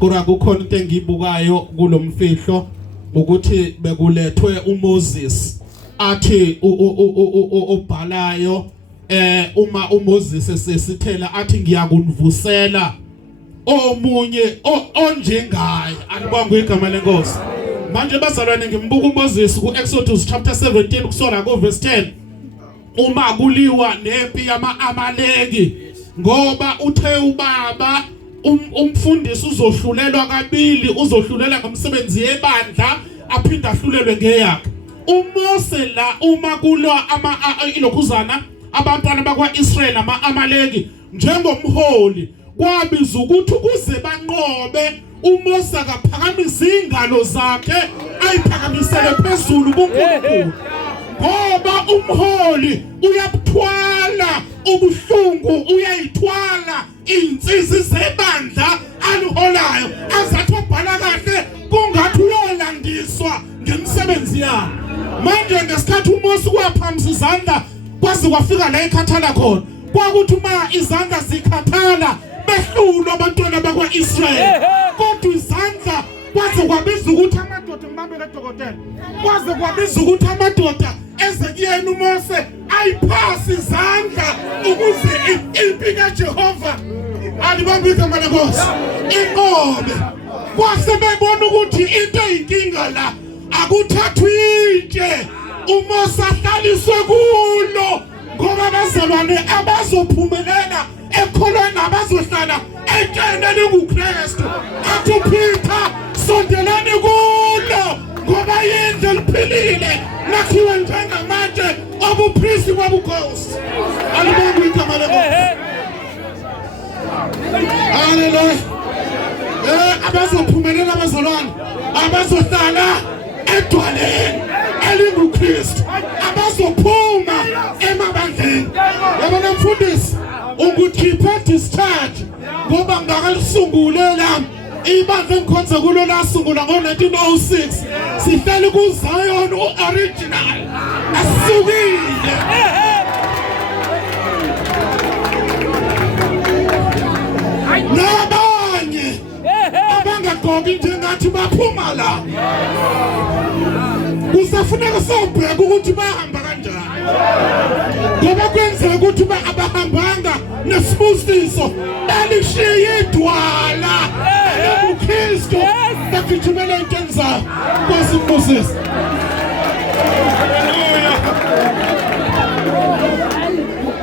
Kura kukhona into engiyibukayo kulomfihlo ukuthi bekulethwe uMoses athi ubhalayo uma uMoses esesithela athi ngiyakunivusela omunye onjengaye alibonga igama lenkosi. Manje bazalwane ngimbuka uMoses kuExodus chapter 17 kusola ku verse 10 uma kuliwa nempi yama-Amaleki ngoba uthe ubaba umfundisi uzohlulelwa kabili, uzohlulela ngomsebenzi yebandla aphinda ahlulelwe ngeyakhe. uMose la uma kulwa ilokhuzana abantwana bakwaIsrael ama-Amaleki njengomholi kwabiza ukuthi ukuze banqobe uMose akaphakamisa ingalo zakhe ayiphakamisele phezulu kuNkulunkulu ngoba umholi uyabuthwala ubuhlungu, uyayithwala insizwe zebandla aluholayo azathi ubhala kahle kungathi uyolandiswa ngemsebenzi yakhe. Manje ngesikhathi uMose kwaphamisa izandla kwaze kwafika la ekhathala khona kwakuthi uma izandla zikhathala behlulwa abantwana bakwaIsrael kodwa izandla kwaze kwabiza ukuthi amadoda ngibambe kadokotela kwaze kwabiza ukuthi amadoda eze kuyena uMose ayiphasi izandla ukuze impi kaJehova alibambe igama lenkosi inqobe. Kwase bebona ukuthi into eyinkinga la akuthathwa itshe uMose ahlaliswe kulo ngoba bazalwane abazophumelela ekholweni abazohlala etsheni linguKristu athi uPeter sondelani kulo ngoba yindlu eliphilile lakhiwe njengamatshe obupristi babukhosi. Alibonge igama lenkosi. Haleluya. Abazophumelela abazalwane abazohlala edwaleni elinguKristu abazophuma emabandleni. Yabona mfundisi ukukhipha discharge ngoba ngakalisungule ibandla engikhonza kulo lasungula ngo-1906 sihleli kuZion original asukile. Nabanye abangagqoki njengathi baphuma la kusafuneka sobheka ukuthi bahamba kanjani ngoba kwenzeka ukuthi abahambanga nesibusiso balishiye idwala elinguKristu bagijimela ey'ntweni zabo. Nkosi Moses. Haleluya.